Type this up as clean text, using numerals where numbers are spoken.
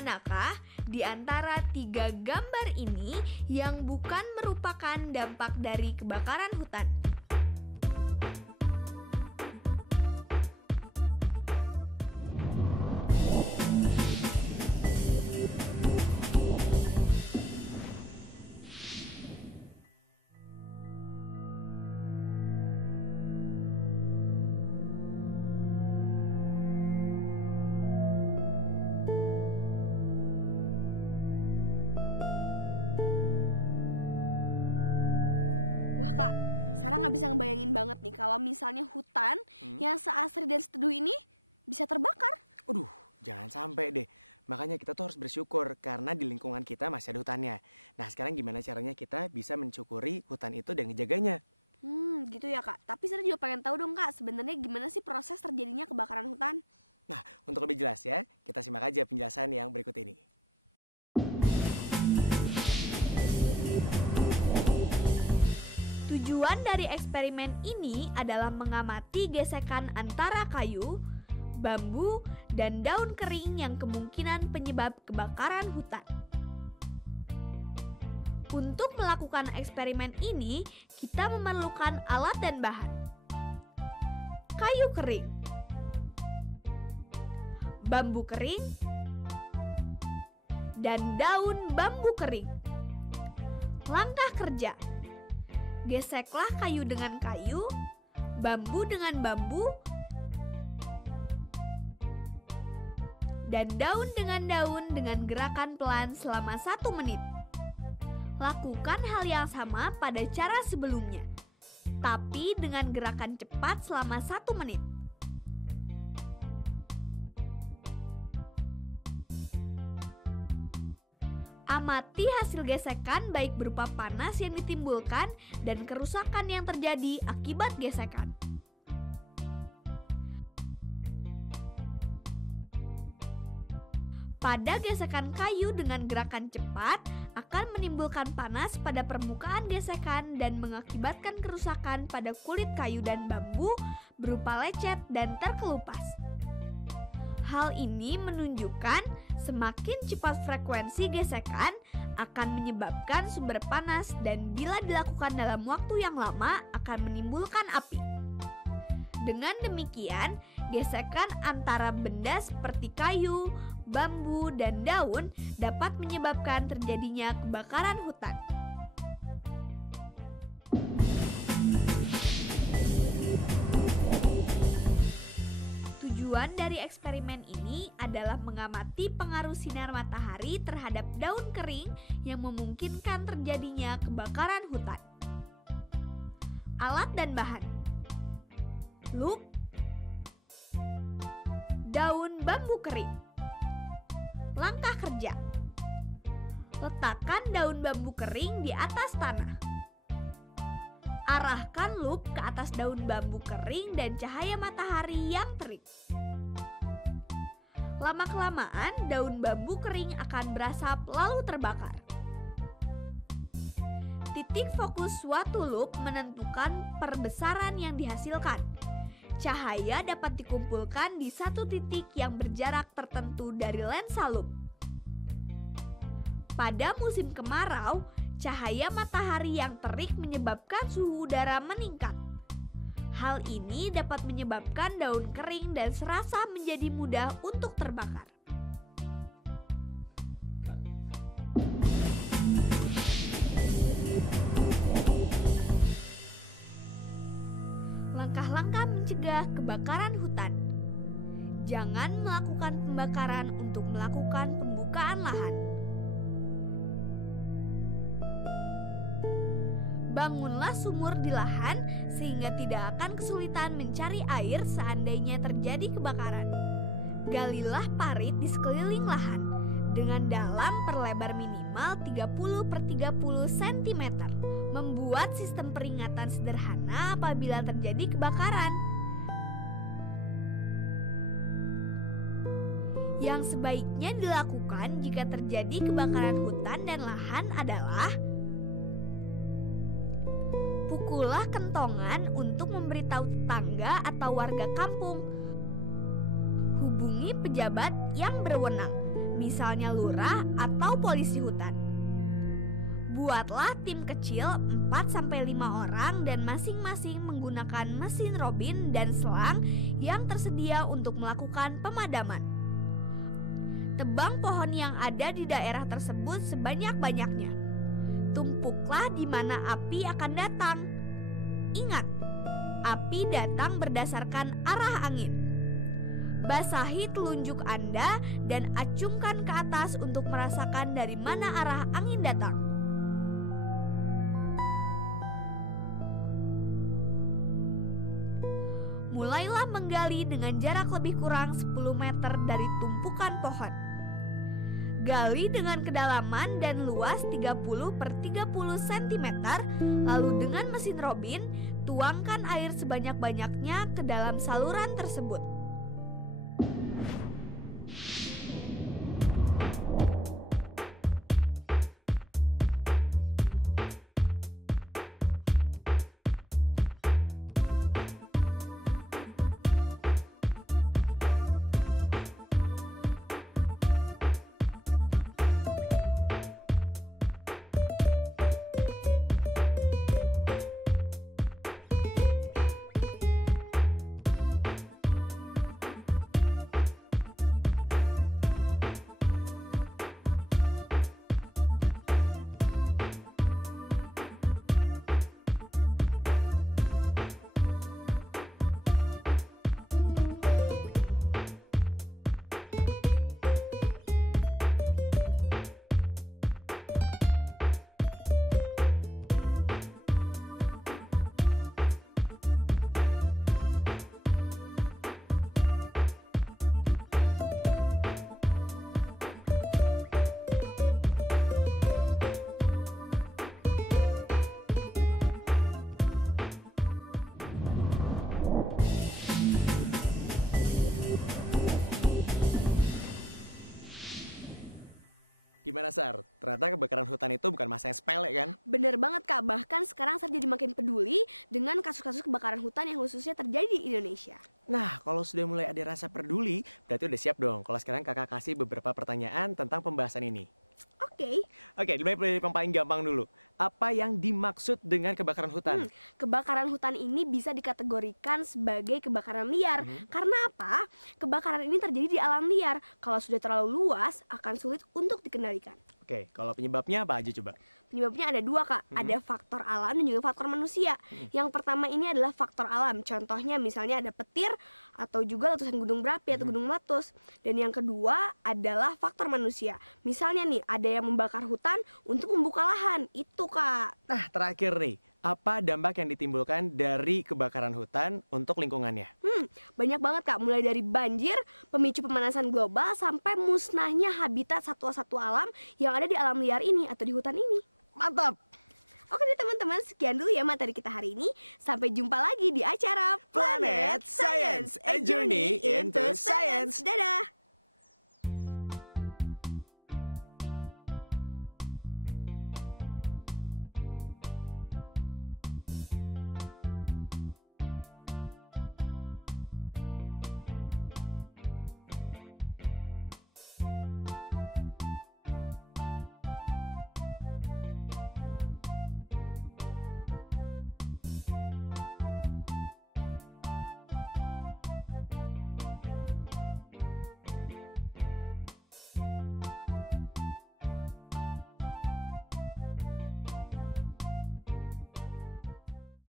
manakah di antara tiga gambar ini yang bukan merupakan dampak dari kebakaran hutan? Wah Kak, Sarah nggak bisa ngebayangin banget nih kalau misalnya hutan yang seasri dan seteduh ini bisa terbakar. Aduh, jangan sampai deh. Makanya kita tuh harus bersyukur karena di lingkungan kita masih ada hutannya. Nah, sekarang gimana caranya kita bisa mensyukuri hutan itu dan ngejaganya? Gitu ya Kak. Tapi Sarah juga pengen tahu dong Kak, sebenarnya gimana sih proses terjadinya kebakaran hutan? Nah, untuk lebih jelas ya, kita simak aja penjelasan yang berikut ini. Tujuan dari eksperimen ini adalah mengamati gesekan antara kayu, bambu, dan daun kering yang kemungkinan penyebab kebakaran hutan. Untuk melakukan eksperimen ini, kita memerlukan alat dan bahan. Kayu kering, bambu kering, dan daun bambu kering. Langkah kerja: geseklah kayu dengan kayu, bambu dengan bambu, dan daun dengan daun dengan gerakan pelan selama 1 menit. Lakukan hal yang sama pada cara sebelumnya, tapi dengan gerakan cepat selama 1 menit. Amati hasil gesekan baik berupa panas yang ditimbulkan dan kerusakan yang terjadi akibat gesekan. Pada gesekan kayu dengan gerakan cepat akan menimbulkan panas pada permukaan gesekan dan mengakibatkan kerusakan pada kulit kayu dan bambu berupa lecet dan terkelupas. Hal ini menunjukkan semakin cepat frekuensi gesekan akan menyebabkan sumber panas dan bila dilakukan dalam waktu yang lama akan menimbulkan api. Dengan demikian, gesekan antara benda seperti kayu, bambu, dan daun dapat menyebabkan terjadinya kebakaran hutan. Tujuan dari eksperimen ini adalah mengamati pengaruh sinar matahari terhadap daun kering yang memungkinkan terjadinya kebakaran hutan. Alat dan bahan: loop, daun bambu kering. Langkah kerja: letakkan daun bambu kering di atas tanah. Arahkan loop ke atas daun bambu kering dan cahaya matahari yang terik. Lama-kelamaan daun bambu kering akan berasap lalu terbakar. Titik fokus suatu loop menentukan perbesaran yang dihasilkan. Cahaya dapat dikumpulkan di satu titik yang berjarak tertentu dari lensa loop. Pada musim kemarau, cahaya matahari yang terik menyebabkan suhu udara meningkat. Hal ini dapat menyebabkan daun kering dan serasa menjadi mudah untuk terbakar. Langkah-langkah mencegah kebakaran hutan. Jangan melakukan pembakaran untuk melakukan pembukaan lahan. Bangunlah sumur di lahan sehingga tidak akan kesulitan mencari air seandainya terjadi kebakaran. Galilah parit di sekeliling lahan dengan dalam per lebar minimal 30x30 cm. Membuat sistem peringatan sederhana apabila terjadi kebakaran. Yang sebaiknya dilakukan jika terjadi kebakaran hutan dan lahan adalah: pukullah kentongan untuk memberitahu tetangga atau warga kampung. Hubungi pejabat yang berwenang. misalnya lurah atau polisi hutan. Buatlah tim kecil 4-5 orang dan masing-masing menggunakan mesin robin dan selang yang tersedia untuk melakukan pemadaman. Tebang pohon yang ada di daerah tersebut sebanyak-banyaknya. Tumpuklah di mana api akan datang. Ingat, api datang berdasarkan arah angin. Basahi telunjuk Anda dan acungkan ke atas untuk merasakan dari mana arah angin datang. Mulailah menggali dengan jarak lebih kurang 10 meter dari tumpukan pohon. Gali dengan kedalaman dan luas 30x30 cm, lalu dengan mesin robin, tuangkan air sebanyak-banyaknya ke dalam saluran tersebut. Gimana Sar? Ternyata kebakaran hutan itu bukan masalah yang sepele kan? Bener banget Kak, bahkan sekarang saya jadi makin peduli dengan kasus-kasus kebakaran hutan yang khususnya terjadi di Indonesia. Nah, kalau sudah mulai ada rasa peduli, berarti udah siap dong. Kalau sekarang kakak kasih beberapa pertanyaan tentang pembahasan ini. Oke, Dimulai dari yang paling gampang dulu. Apa yang dimaksud dengan kebakaran hutan? kebakaran hutan ini bisa dikategorikan sebagai kebakaran liar. Karena apa? Kebakaran ini terjadi di alam liar. Kalau sudah terlalu luas, akan sulit untuk dikendalikan. Oke, kalau penyebabnya apa aja coba? Penyebabnya ada dua Kak, ada faktor alam dan juga faktor manusia. Yang pertama ini adalah faktor alam, contohnya misalnya ada petir atau juga letusan gunung berapi atau gunung meletus. Dan yang kedua adalah faktor manusia, misalnya nih ada yang membakar hutan untuk membuka lahan, itu Kak. Nah, terakhir nih, apa dampak yang ditimbulkan dari kebakaran hutan untuk lingkungannya? Banyak banget Kak, mulai dari banjir, pemicu pemanasan global, sampai musnahnya habitat satwa-satwa alam yang ada di alam liar ini atau di hutan ini. Mantap! Oke deh teman-teman, sekian dulu ya materi kita hari ini. Sampai jumpa lagi di acara Planet Science, a journey into science. Dadah!